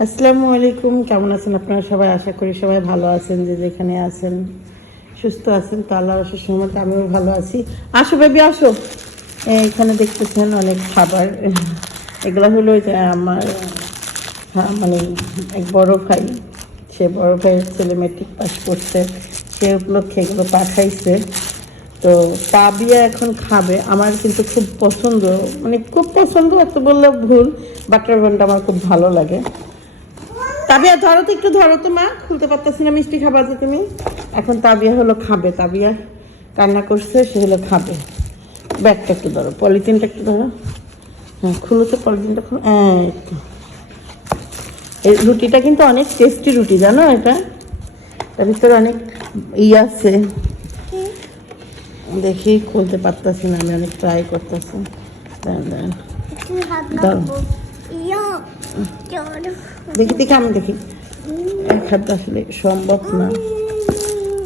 আসসালামু আলাইকুম কেমন আছেন আপনারা সবাই? আশা করি সবাই ভালো আছেন যে যেখানে আছেন সুস্থ আছেন তো আল্লাহ রসের সময় আমিও ভালো আছি। আসো বেবি আসো। এখানে দেখতেছেন অনেক খাবার। এগুলো হলো যে আমার হ্যাঁ, মানে এক বড় ভাই সে বড় ভাইয়ের ছেলে মেট্রিক পাস করছে। সে উপলক্ষে এগুলো পাঠাইছে। তো তাবিয়া এখন খাবে। আমার কিন্তু খুব পছন্দ মানে খুব পছন্দ একটু বললে ভুল বাটার ঘণ্টা আমার খুব ভালো লাগে। তাবিয়া ধরো তো একটু ধরো তো মা খুলতে পারতেছি না মিষ্টি খাবার যে তুমি। এখন তাবিয়া হলো খাবে তাবিয়া কান্না করছে সে হলো খাবে। ব্যাগটা একটু ধরো পলিথিনটা একটু ধরো। হ্যাঁ খুলো তো পলিথিনটা খুলো। হ্যাঁ একটু। এই রুটিটা কিন্তু অনেক টেস্টি রুটি জানো এটা? তার ভিতরে অনেক ই আছে। দেখি খুলতে পারতেছি না আমি অনেক ট্রাই করতেছি। দাঁড়ান দাঁড়ান। দেখি দেখি আমি দেখি। এক হাত আসলে সম্ভব না।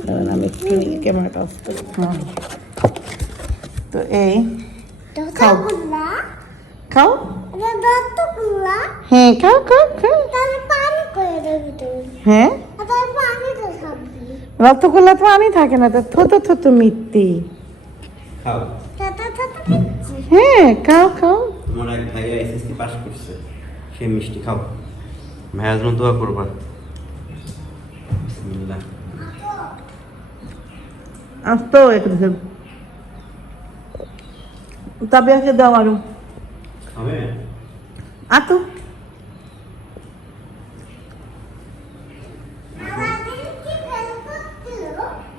কারণ আমি একটু ক্যামেরাটা অফ করি। হ্যাঁ তো এই খাও। খাও? হ্যাঁ খাও খাও খাও। হ্যাঁ? রক্তগোল্লা তো আমি থাকে না তো থতো থতো মিথ্যি হ্যাঁ খাও খাও। তোমার এক ভাইয়া এসএসসি পাস করছে সে মিষ্টি খাও ভাইয়া জন্য দোয়া করবা বিসমিল্লাহ আসতো একদিকে তবে আগে দাও আরও খাবে আতো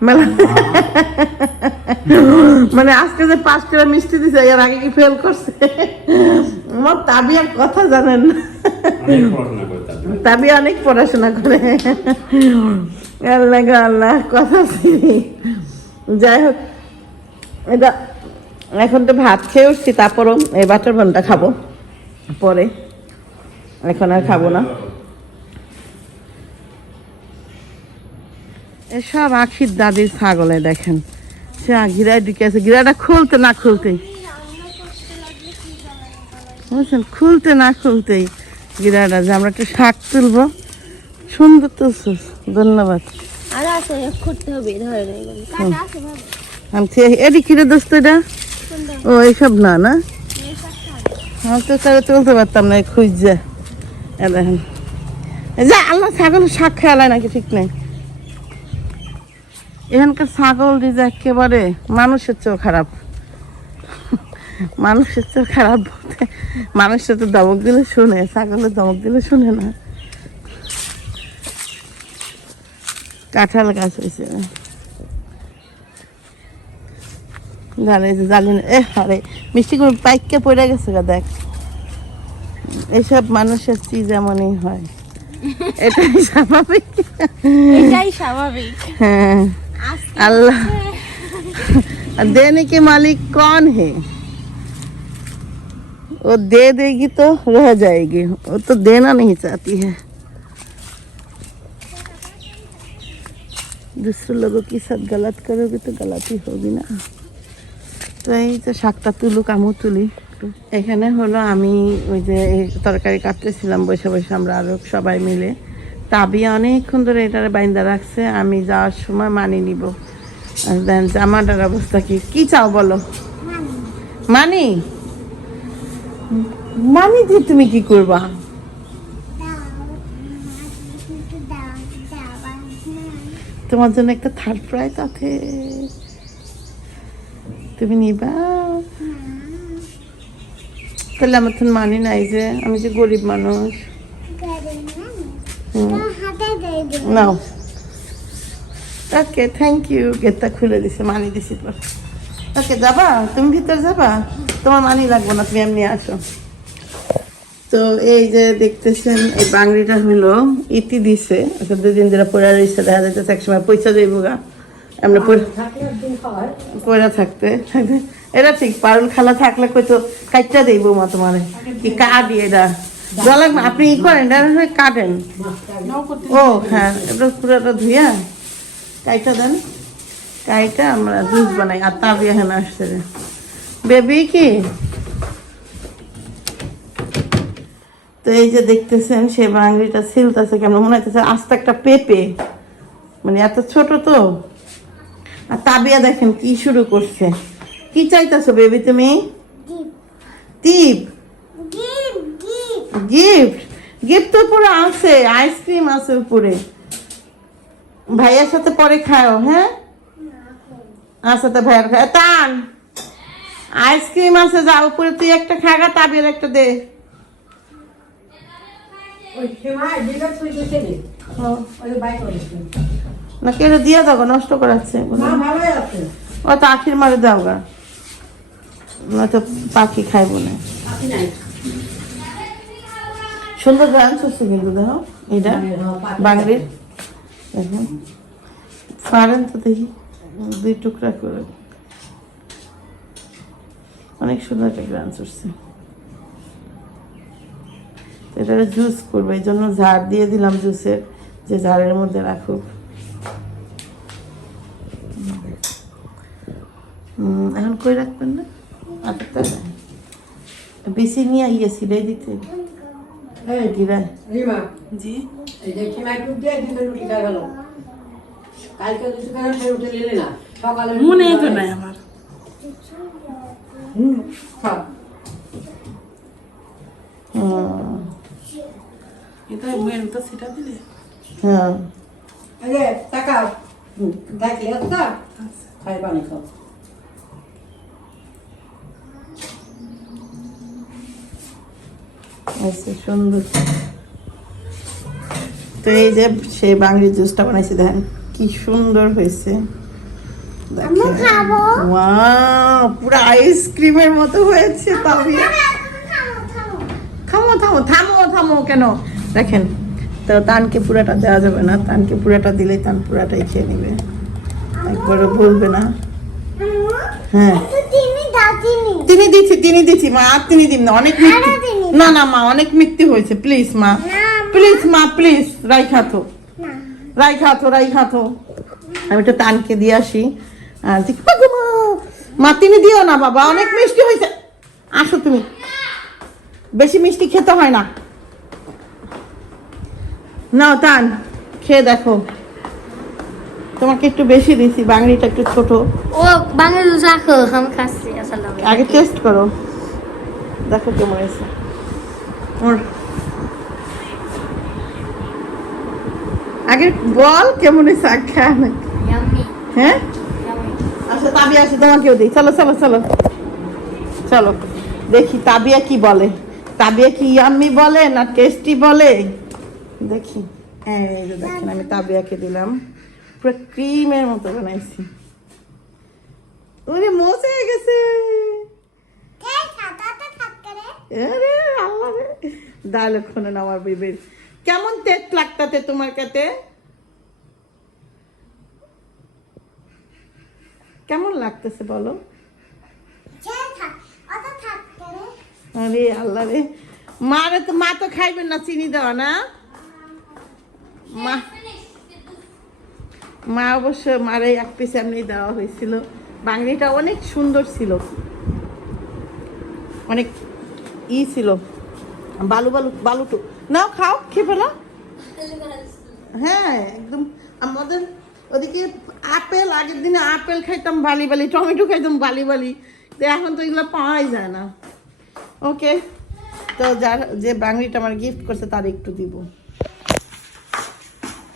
মেলা মানে আজকে যে পাঁচ টাকা মিষ্টি দিছে এর আগে কি ফেল করছে? আমার তাবিয়ার কথা জানেন তাবি। অনেক পড়াশোনা করে। আল্লাহ আল্লাহ কথা যাই হোক এটা এখন তো ভাত খেয়ে উঠছি তারপরও এই বাটার বনটা খাব। পরে। এখন আর খাব না। এসব আখির দাদির ছাগলে দেখেন। সে ঘিরায় ঢুকে আছে। ঘিরাটা খুলতে না খুলতেই। বুঝছেন? খুলতে না খুলতেই গিরাটা যে আমরা একটু শাক তুলবো। সুন্দর তুলছিস ধন্যবাদ। নেই। কিরে দোস্ত এটা? ও এইসব না না? আমি তো তাহলে তুলতে পারতাম না খুঁজছে দেখেন। যা আল্লাহ ছাগল শাক খেয়ালায় নাকি ঠিক নেই? এখানকার ছাগল যে একেবারে মানুষের চেয়েও খারাপ। মানুষের চেয়েও খারাপ বলতে মানুষের তো দমক দিলে শুনে ছাগলের দমক দিলে শুনে না। কাঁঠাল গাছ হয়েছে। জানে যে জানি না এ আরে মিষ্টি করে পাইককে পড়ে গেছে গা দেখ। এসব মানুষের চিজ এমনই হয়। এটাই স্বাভাবিক। এটাই স্বাভাবিক। হ্যাঁ। अल्लाह देने के मालिक कौन है वो दे देगी तो रह जाएगी वो तो देना नहीं चाहती है दूसरे लोगों के साथ गलत करोगे तो गलती होगी না তো এই যে শাকটা তুলুক আমিও তুলি এখানে হলো আমি ওই যে এই তরকারি কাটতেছিলাম বসে বসে আমরা আরো সবাই মিলে তাবিয়া অনেকক্ষণ ধরে এটার বাইন্দা রাখছে, আমি যাওয়ার সময় মানি নিব। আর দেন জামাটার অবস্থা কি? কি চাও বলো? মানি? মানি দিয়ে তুমি কি করবা? তোমার জন্য একটা থার্ড প্রাইজ আছে। তুমি নিবা? তাহলে আমার তো মানি নাই যে, আমি যে গরিব মানুষ। নাও ওকে থ্যাংক ইউ গেটটা খুলে দিছে মানি দিছি তো ওকে যাবা? তুমি ভিতর যাবা? তোমার মানি লাগবে না তুমি এমনি আসো। তো এই যে দেখতেছেন এই বাংলিটা হলো ইতি দিছে। আচ্ছা দুদিন ধরে পড়া রয়েছে দেখা যাইতেছে একসময় পয়সা যাইব গা। এমনি পয়সা থাকতে। এটা ঠিক পারুল খালা থাকলে কইতো কাইটটা দেবো মা তোমার। কি কা দিয়ে এটা জল আপনি ই করেন হচ্ছে কাটেন। ও হ্যাঁ এটা পুরোটা ধুইয়া কাইটা দেন। কাইটা আমরা জুস বানাই আর তাবি এখানে আসছে রে। বেবি কি? তো এই যে দেখতেছেন সে বাঙালিটা সিলতেছে কেমন মনে হইতেছে আস্তে একটা পেঁপে। মানে এত ছোট তো। আর তাবিয়া দেখেন কি শুরু করছে। কি চাইতেছো বেবি তুমি? টিপ? গিফট গিফট তো পুরো আছে আইসক্রিম আছে উপরে। ভাইয়ার সাথে পরে খাও হ্যাঁ? আচ্ছা তো ভাইয়ার খায়। টান। আইসক্রিম আছে যা উপরে তুই একটা খাগা তাবিয়ার একটা দে। নে কেউ দিয়ে দাও গো, নষ্ট করাচ্ছে। ও তো আখির মারে দাও গা। নয়তো পাখি খাইব না। সুন্দর গান শুনছি কিন্তু দেখো এটা বাঙালির দেখুন। ফাড়েন তো দেখি দুই টুকরা করে। অনেক সুন্দর একটা গ্রান চড়ছে এটা জুস করবে এই জন্য ঝাড় দিয়ে দিলাম জুসের যে ঝাড়ের মধ্যে রাখুক। এখন কই রাখবেন না? আচ্ছা বেশি নিয়ে ইয়ে সিলাই দিতে। এই গিরায় রিমা। জি। এই যে সীমায় টুক দিয়ে দিলে রুটি খাই গেল। কালকে দুশো টাকা সে রুটি নিলে না সকালে মনে তো নাই আমার। হুম এটা মেন তো সেটা দিলে। হ্যাঁ। এই যে টাকা দেখলে তো? খাই পানি খাও। আচ্ছা সুন্দর। তো এই যে সেই বাঙালি জুসটা বানাইছি দেখেন কি সুন্দর হয়েছে। পুরো আইসক্রিমের মতো হয়েছে তবে থামো থামো থামো থামো কেন? দেখেন তো তানকে পুরাটা দেওয়া যাবে না। তানকে পুরাটা দিলেই তান পুরাটাই খেয়ে নেবে। একবারও বলবে না। হ্যাঁ। তিনি দিচ্ছি তিনি দিচ্ছি মা আর তিনি দিন না অনেক মিথ্যে না না মা অনেক মিথ্যে হয়েছে। প্লিজ মা। প্লিজ মা। প্লিজ রাই খাতো রাই খাতো রাই খাতো আমি একটু তানকে দিয়ে আসি। আর দেখি, "ওগো মা, তিনি দিও না বাবা। অনেক মিষ্টি হয়েছে। আসো তুমি। বেশি মিষ্টি খেতে হয় না। নাও টান খেয়ে দেখো। তোমাকে একটু বেশি দিছি। বাঙালিটা একটু ছোট। ও রাখো খাচ্ছি। আগে টেস্ট করো। দেখো কেমন হয়েছে। ওর। আগে বল কেমন হয়েছে? হ্যাঁ? আচ্ছা তাবিয়া আসে তোমাকেও দিই। চলো চলো চলো। চলো দেখি তাবিয়া কি বলে। তাবিয়া কি ইয়াম্মি বলে না টেস্টি বলে? দেখি। এই যে দেখেন আমি তাবিয়াকে দিলাম। পুরো ক্রিমের মতো বানাইছি। ওরে মোচ হয়ে গেছে। আরে ডায়লগ শোনেন আমার বেবির। কেমন তেত লাগতাতে তোমার কাছে? কেমন লাগতেছে বলো? আরে আল্লাহ রে। মারে তো মা তো খাইবেন না, চিনি দেওয়া না। মা মা অবশ্য মারে এক পিস এমনি দেওয়া হয়েছিল। বাঙালিটা অনেক সুন্দর ছিল। অনেক ই ছিল। বালু বালু বালুটু নাও, খাও, খেয়ে ফেলো। হ্যাঁ একদম। আমাদের ওদিকে আপেল, আগের দিনে আপেল খাইতাম বালি বালি, টমেটো খাইতাম বালি বালি। তো এখন তো এগুলো পাওয়াই যায় না। ওকে, তো যার যে বাঙালিটা আমার গিফট করছে তার একটু দিব।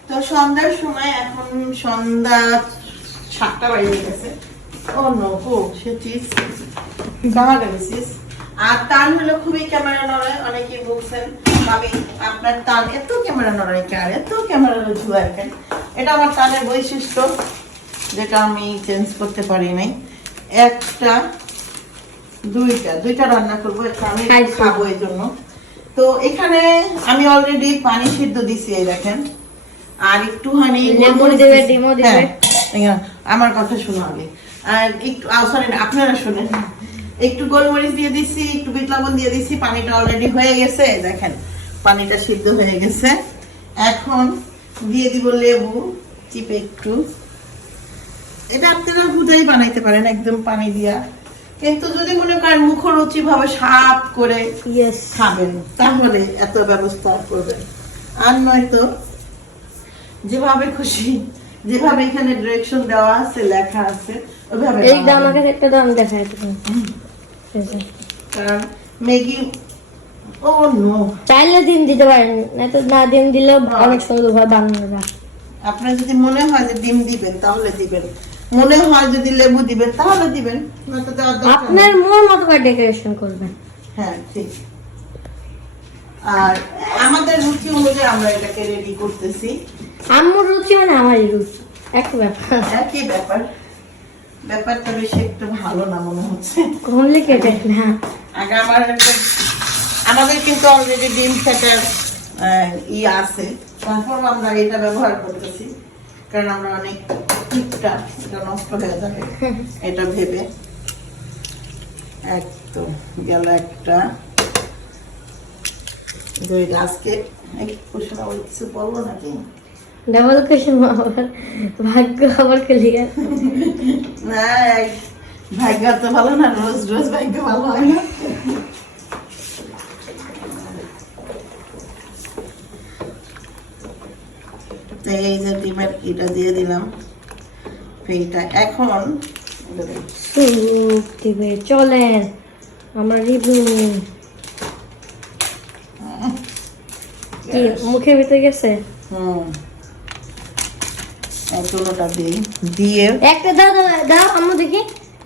তো সন্ধ্যার সময় এখন সন্ধ্যা সাতটা বাজে গেছে। ও নো সে চিজ কাহা গেছিস আর টান হলো খুবই ক্যামেরা নড়ায় অনেকেই বলছেন ভাবি আপনার টান এত ক্যামেরা নড়ায় কেন? এত ক্যামেরা ঝুলায় কেন? এটা আমার টানের বৈশিষ্ট্য যেটা আমি চেঞ্জ করতে পারি নাই। একটা দুইটা দুইটা রান্না করব একটা আমি খাব এই জন্য। তো এখানে আমি অলরেডি পানি সিদ্ধ দিছি এই দেখেন। আর একটুখানি ডিমও দেবে। হ্যাঁ, আমার কথা শোনো আগে। আর একটু সরি আপনারা শোনেন। একটু গোলমরিচ দিয়ে দিছি একটু বিট লবণ দিয়ে দিছি পানিটা অলরেডি হয়ে গেছে দেখেন পানিটা সিদ্ধ হয়ে গেছে। এখন দিয়ে দিব লেবু চিপে একটু। এটা আপনারা হুদাই বানাইতে পারেন একদম পানি দিয়া। কিন্তু যদি মনে করেন মুখরুচি ভাবে সাপ করে খাবেন তাহলে এত ব্যবস্থা করবেন। আর নয়তো যেভাবে খুশি যেভাবে এখানে ডিরেকশন দেওয়া আছে লেখা আছে ওইভাবে এই আমাকে একটা দাম দেখায় ম্যাগি ও নো। চাইলে দিন দিতে পারেন না তো না দিন দিলেও অনেক সুন্দর বানানো যায় আপনার যদি মনে হয় যে ডিম দিবেন তাহলে দিবেন। মনে হয় যদি লেবু দিবেন তাহলে দিবেন। আপনার মন মতো করে ডেকোরেশন করবেন। হ্যাঁ ঠিক। আর আমাদের রুচি অনুযায়ী আমরা এটাকে রেডি করতেছি। আম্মুর রুচি মানে আমারই রুচি এক ব্যাপার। একই ব্যাপার। ব্যাপারটা বেশি একটু ভালো না মনে হচ্ছে। কমপ্লিকেটেড না? আগে আমার আমাদের কিন্তু অলরেডি ডিম ফ্যাটার ই আছে। তারপর আমরা এটা ব্যবহার করতেছি। কারণ আমরা অনেক টিপটা এটা নষ্ট হয়ে যাবে। এটা ভেবে। এক তো গেল একটা। দুই আজকে একটু কিছু বলব নাকি? ডাবল কুশন আবার ভাগ্য আবার ক্লিয়ার না ভাগ্য তো ভালো না রোজ রোজ ভাগ্য ভালো হয় না এই যে ডিমের এটা দিয়ে দিলাম। এইটা এখন দিবে চলেন আমরা রিভিউ নিই কি মুখের ভিতরে গেছে? হুম। চুলোটা দিই। দিয়ে একটা দাও দাও দাও আম্মু দেখি।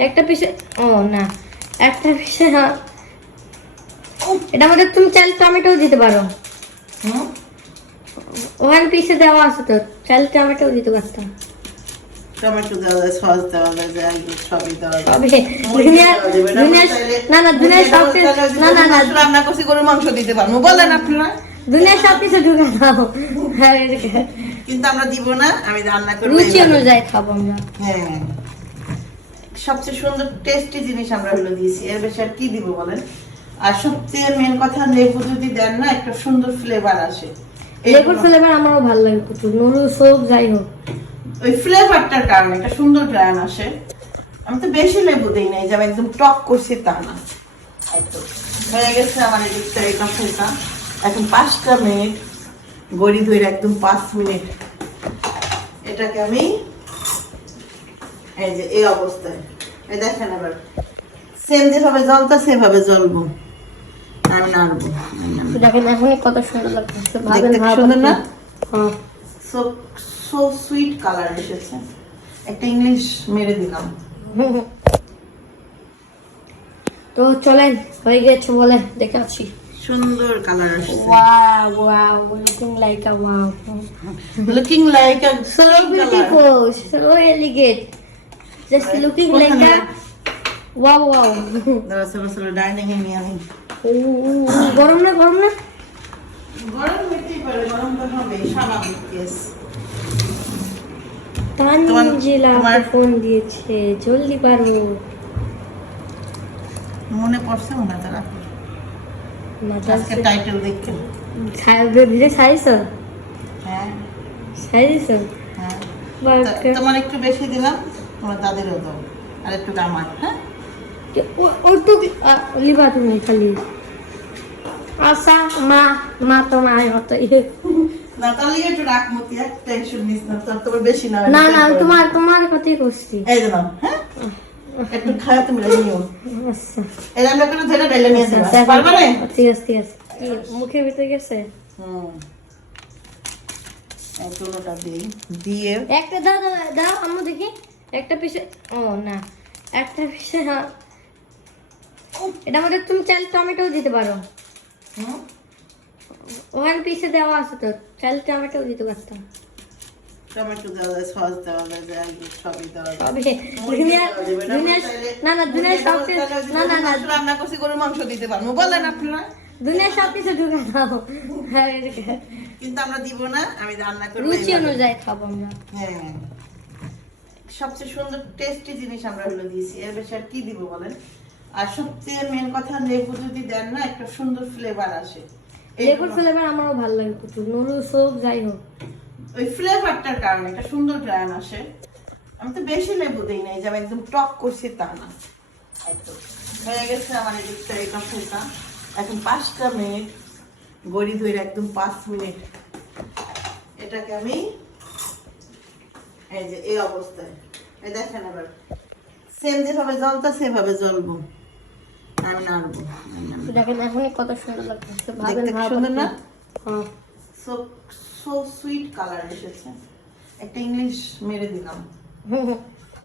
একটা পিসে ও না। একটা পিসে হ্যাঁ। এটা মধ্যে তুমি চাল টমেটো দিতে পারো। ওখানে পিসে দেওয়া আছে তো চাল টমেটো দিতে পারতাম। টমেটো দেওয়া যায় সস দেওয়া যায় সবই দেওয়া যায়। দুনিয়া দুনিয়া না না দুনিয়া সব কিছু না না না। রান্না করছি গরুর মাংস দিতে পারব। বলেন আপনারা। দুনিয়া সব কিছু ঢুকে দাও। হ্যাঁ। কিন্তু আমরা দিব না আমি রান্না করব রুচি অনুযায়ী খাব আমরা। হ্যাঁ। সবচেয়ে সুন্দর টেস্টি জিনিস আমরা হলো দিয়েছি। এর বেশি আর কি দিব বলেন? আর সবচেয়ে মেন কথা লেবু যদি দেন না একটা সুন্দর ফ্লেভার আসে। লেবুর ফ্লেভার আমারও ভালো লাগে প্রচুর। নুডলস হোক যাই হোক। ওই ফ্লেভারটার কারণে একটা সুন্দর গ্রান আসে। আমি তো বেশি লেবু দিই নাই যে আমি একদম টক করছি তা না। হয়ে গেছে আমার এই দিকটা এই এখন পাঁচটা মিনিট গড়ি ধরে একদম পাঁচ মিনিট। এটাকে আমি এই যে এই অবস্থায়। এই দেখেন আবার সেম যেভাবে সেভাবে জ্বলবো। আমি নাড়বো। দেখেন এখনই কত সুন্দর লাগছে ভাবেন দেখতে ভাব সুন্দর না? সো সো সুইট কালার এসেছে। একটা ইংলিশ মেরে দিলাম। তো চলেন হয়ে গেছে বলে দেখে আছি সুন্দর কালার আসছে। Wow wow looking like a wow looking like a elegant. Just looking like a wow wow. দরসল ডাইনিং এ নিয়ে গরম না গরম না? গরম হইতেই পারে গরম তো হবে স্বাভাবিক কেস তানজিলা তোমার- ফোন দিয়েছে জলদি পারো। মনে পড়ছে না তারা আজকে টাইটেল ভিজে হ্যাঁ হ্যাঁ। তোমার একটু বেশি দিলাম তোমার দাদেরও দাও। আর একটু আমার হ্যাঁ? ওর তো লিবা তুমি খালি। আশা মা মা তো মা হতো না তাহলে একটু রাখ মতি এক টেনশন নিস না তোর তোমার বেশি না না না তোমার তোমার কথাই করছি। এই হ্যাঁ? একটু খাওয়া তুমি রেখে নিও। এই রান্না করে ধরে ডাইলে নিয়ে আচ্ছা, পারবা না? ঠিক আছে ঠিক আছে। কি, মুখের ভিতরে গেছে? হুম। দিই। দিয়ে একটা দাও দাও আম্মু দেখি। একটা পিসে ও না। একটা পিসে হ্যাঁ এটা মধ্যে তুমি চাল টমেটো দিতে পারো। ওখানে পিসে দেওয়া আছে তো। চাল টমেটো দিতে পারতাম। টমেটো দেওয়া সস দেওয়া যায় সবই দেওয়া যায় তবে দুনিয়া দুনিয়া না না দুনিয়া সব না না না। রান্না করছি গরুর মাংস দিতে পারব। বলেন আপনারা। দুনিয়া সব কিছু ঢুকে দাও কিন্তু আমরা দিব না আমি রান্না করব রুচি অনুযায়ী খাব আমরা। হ্যাঁ। সবচেয়ে সুন্দর টেস্টি জিনিস আমরা হলো দিয়েছি। এর বেশি আর কি দিব বলেন? আর সবচেয়ে মেন কথা লেবু যদি দেন না একটা সুন্দর ফ্লেভার আসে। লেবুর ফ্লেভার আমারও ভালো লাগে প্রচুর। নুডলস হোক যাই হোক। ওই ফ্লেভারটার কারণে একটা সুন্দর গ্রান আসে। আমি তো বেশি লেবু দিই নাই যে আমি একদম টক করছি তা না। এই হয়ে গেছে আমার এদিকটা এটা ফেলতা এখন পাঁচটা মিনিট গড়ি ধরে একদম পাঁচ মিনিট। এটাকে আমি এই যে এই অবস্থায়। এই দেখেন এবার। সেম যেভাবে জ্বলতা সেভাবে জ্বলবো। আমি নাড়বো। দেখেন এখনই কত সুন্দর লাগছে সুন্দর না? হ্যাঁ সো সো সুইট কালার এসেছে একটা ইংলিশ মেরে দিলাম।